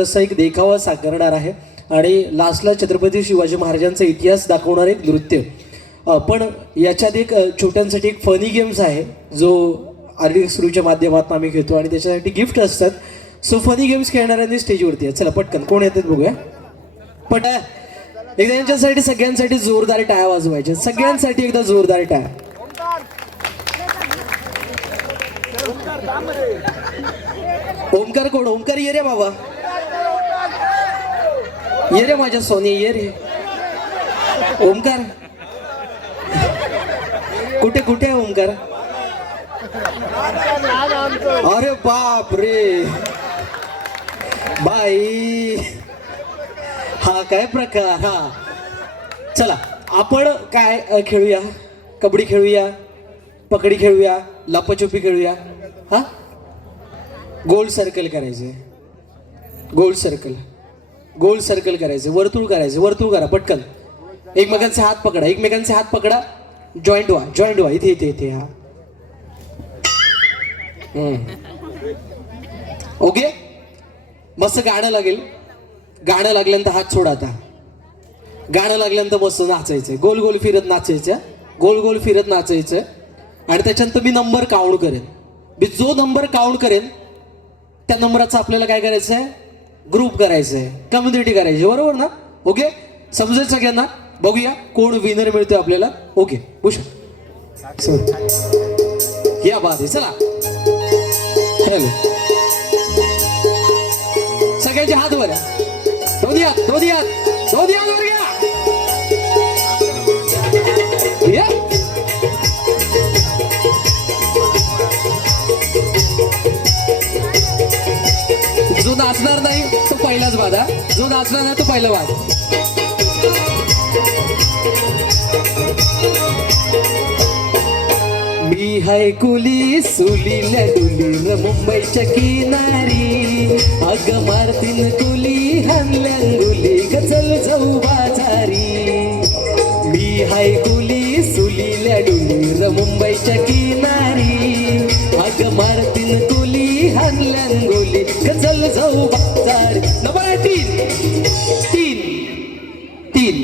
असा एक देखावा साकारणार आहे. आणि लास्टला छत्रपती शिवाजी महाराजांचा इतिहास दाखवणार एक नृत्य. पण याच्यात एक छोट्यांसाठी एक फनी गेम्स आहे जो आर सुरूच्या माध्यमातून आम्ही घेतो आणि त्याच्यासाठी गिफ्ट असतात. सो फनी गेम्स खेळणाऱ्यांनी स्टेजवरती आहेत. चला पटकन. कोण येतात बघूया. पट एकदा यांच्यासाठी सगळ्यांसाठी जोरदार टाळ्या वाजवायचे सगळ्यांसाठी एकदा जोरदार टाळ्या. ओमकार कोण? ओमकार ये रे बाबा. ये रे माझ्या सोनी ये रे. ओमकार. कुठे कुठे आहे ओमकार? अरे बाप रे. बाई. हा काय प्रकार हा. चला आपण काय खेळूया? कबड्डी खेळूया? पकडी खेळूया? लपाछुपी खेळूया? हा? गोल सर्कल करायचे गोल सर्कल. गोल सर्कल करायचे वर्तुळ करायचे वर्तुळ करा पटकन. एकमेकांचे हात पकडा एकमेकांचे हात पकडा. जॉईंट व्हा जॉईंट व्हा. इथे इथे इथे हा. ओके? मस्त गाणं लागेल. गाणं लागल्यानंतर हात सोडा आता. गाणं लागल्यानंतर मस्त नाचायचं. गोल गोल फिरत नाचायचं. गोल गोल फिरत नाचायचं. आणि त्याच्यानंतर मी नंबर काउंट करेन. मी जो नंबर काउंट करेन त्या नंबराचं आपल्याला काय करायचं आहे ग्रुप करायचंय कम्युनिटी करायची बरोबर ना? ओके समजेल सगळ्यांना? बघूया कोण विनर मिळतो आपल्याला. ओके भूषण या बाद चला. हॅलो सगळ्यांचे हात वर. दोन्ही हात दोन्ही हात दोन्ही हात वर घ्या. जो नाचला ना तो पहिला बाद मी हाय कुली सुलीला डुली मुंबईच्या किनारी. अग मारतीन जाऊ बाजार नंबर आहे तीन. तीन. तीन.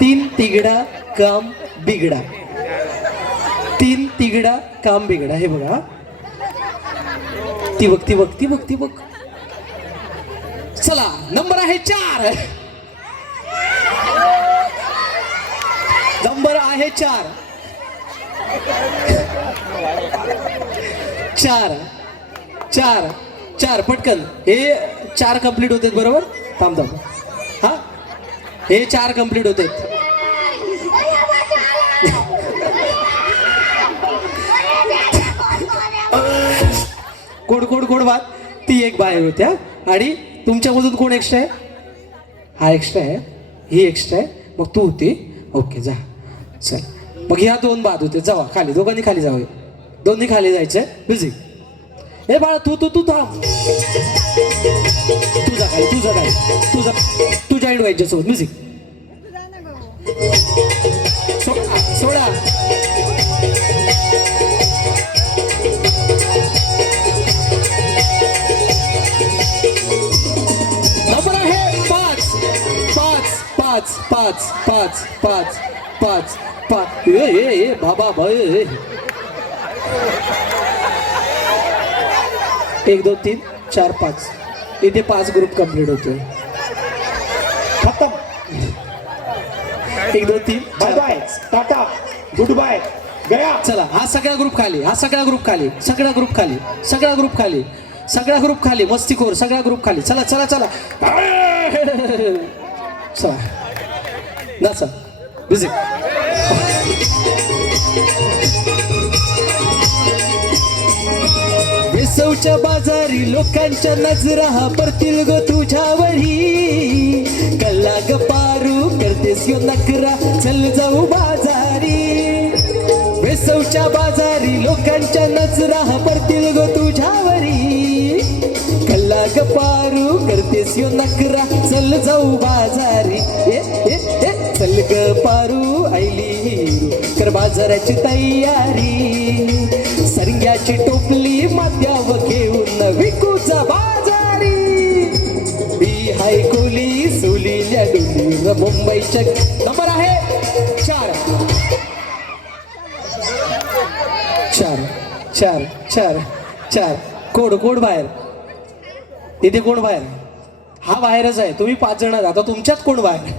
तीन तिगडा काम बिगडा तीन तिगडा काम बिगडा हे बघा ती बघ ती बघ ती बघ ती बघ. चला नंबर आहे चार. नंबर आहे चार. चार. चार. चार पटकन. हे चार कंप्लीट होते बरोबर? थांब थांब. हा? हे चार कंप्लीट होते कोण कोण कोण बात ती एक बाहेर होत्या आणि तुमच्यामधून कोण एक्स्ट्रा आहे? हा एक्स्ट्रा आहे. ही एक्स्ट्रा आहे. मग तू होती. ओके जा. चल. मग ह्या दोन बाद होते. जावा. खाली. दोघांनी खाली जावे दोन्ही खाली जायचं बिझी ए बाळा तू तू तू थांब तुझा काय तुझा काय? तुझा तू जॉईन व्हायच्या सोबत म्युझिक सोडा सोडा. नंबर आहे पाच. पाच पाच पाच पाच पाच पाच पाच. ए ए बाबा बाय एक दोन तीन चार पाच. इथे पाच ग्रुप कंप्लीट होतोय. खत्म. एक दोन तीन bye bye tata. Good bye गया. चला हा सगळा ग्रुप खाली हा सगळा ग्रुप खाली सगळा ग्रुप खाली सगळा ग्रुप खाली सगळा ग्रुप खाली मस्तीखोर सगळा ग्रुप खाली. चला चला चला. चला. नाचा बिझी चौच्या बाजारी लोकांच्या नजरा पडतील ग तुझ्यावरी. कल्ला ग पारू करतेस यो नकरा चल जाऊ बाजारी. वेसवच्या बाजारी लोकांच्या नजरा पडतील ग तुझ्यावरी. कल्ला ग पारू करतेस यो नकरा चल जाऊ बाजारी. ए ए ए चल ग पारू ऐली कर बाजाराची तयारी. सरंग्याची टोपली मध्याव घेऊन विकूचा बाजारी हाय कुली सुलील्या डुली मुंबईच्या नंबर आहे चार. चार चार चार चार. कोड कोड बाहेर. इथे कोण बाहेर. हा बाहेरच आहे. तुम्ही पाच जण आता तुमच्यात कोण बाहेर?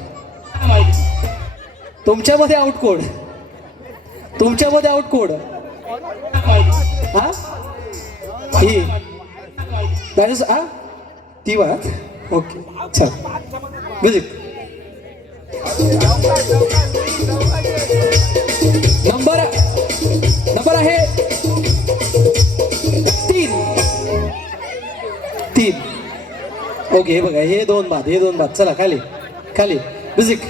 तुमच्यामध्ये आउट कोड तुमच्यामध्ये आउट कोड हा? ही. इज आ ती बात ओके चल म्युझिक नंबर नंबर आहे तीन. तीन. ओके हे बघा हे दोन बाद हे दोन बाद. चला खाली खाली. म्युझिक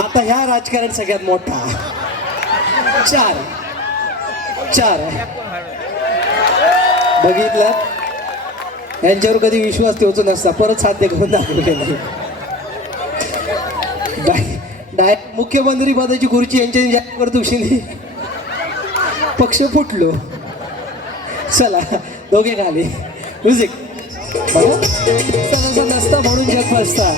आता ह्या राजकारण सगळ्यात मोठा. चार. चार. बघितलं? यांच्यावर कधी विश्वास ठेवतो नसता. परत साध्य करून दाखवले डायरेक्ट मुख्यमंत्री पदाची खुर्ची यांच्या जाहीर करतो पक्ष फुटलो. चला दोघे खाली. म्युझिक चला. असता म्हणून जग फसता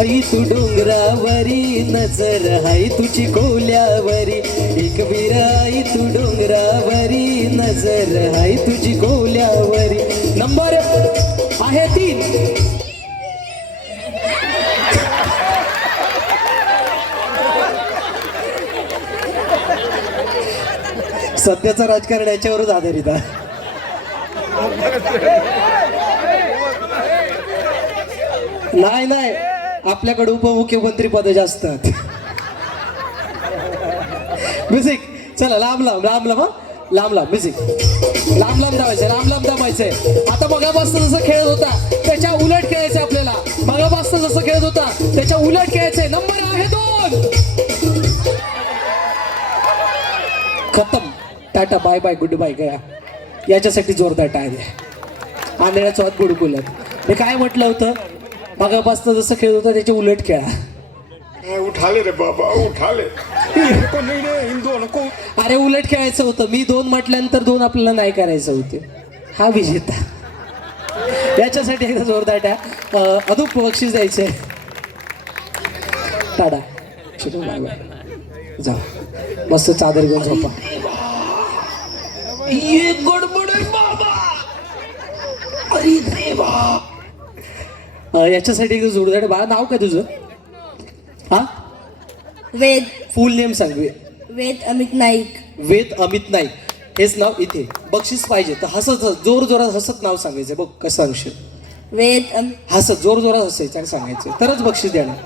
आई तू डोंगरावरी नजर हाय तुझी कोल्यावरी. एक आई तू डोंगरावरी नजर हाय तुझी कोल्यावरी. नंबर आहे तीन. सध्याचं राजकारण याच्यावरच आधारित आहे. नाही नाही. आपल्याकडे उपमुख्यमंत्री पद जास्त म्युझिक चला लांब लांब लांब लांब हा. लांब लांब म्युझिक लांब लांब धावायचं लांब लांब धावायचंय आता मगापासून जसं खेळत होता त्याच्या उलट खेळायचं आपल्याला. मगापासून जसं खेळत होता त्याच्या उलट खेळायचंय. नंबर आहे दोन. खतम. Tata bye bye good bye गया. याच्यासाठी जोरदार टाळले आंधळ्याचं हात गुडकुलत मी काय म्हटलं होतं? मगापासून जसं खेळत होता त्याच्या उलट खेळा. उठा ले रे बाबा उठा ले को नहीं रे इन दोनों को अरे उलट खेळायचं होतं. मी दोन म्हटल्यानंतर दोन आपल्याला नाही करायचं होते. हा विजेता. याच्यासाठी एकदा जोरदार टाळ अं, अदूप बक्षीस द्यायचे बाय बाय जा मस्त चादर घेऊन झोपा. ये गडबड आहे बाबा. अरे देवा. याच्यासाठी जोरदार बाळा नाव काय तुझं? हा? वेद. फुल नेम सांग वेद. अमित नाईक. वेद अमित नाईक. हेच नाव इथे. बक्षीस पाहिजे. तर हसत हसत जोर जोरात हसत नाव सांगायचं. बघ कसं सांगशील. वेद अम हसत जोर जोरात हसायचं आणि सांगायचं. तरच बक्षीस देणार.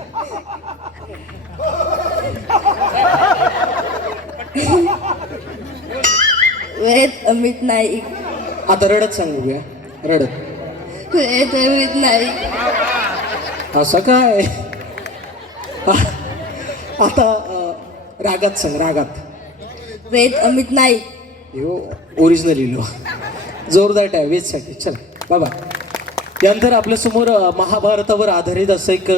वेद अमित नाईक. आता रडत सांग बघूया रडत. असं काय? आता अं, रागात सांग रागात. वेद अमित नाईक. हो ओरिजिनल लिहिलो. जोरदार टाय वेजसाठी चला बाबा. यानंतर आपल्यासमोर महाभारतावर आधारित असं एक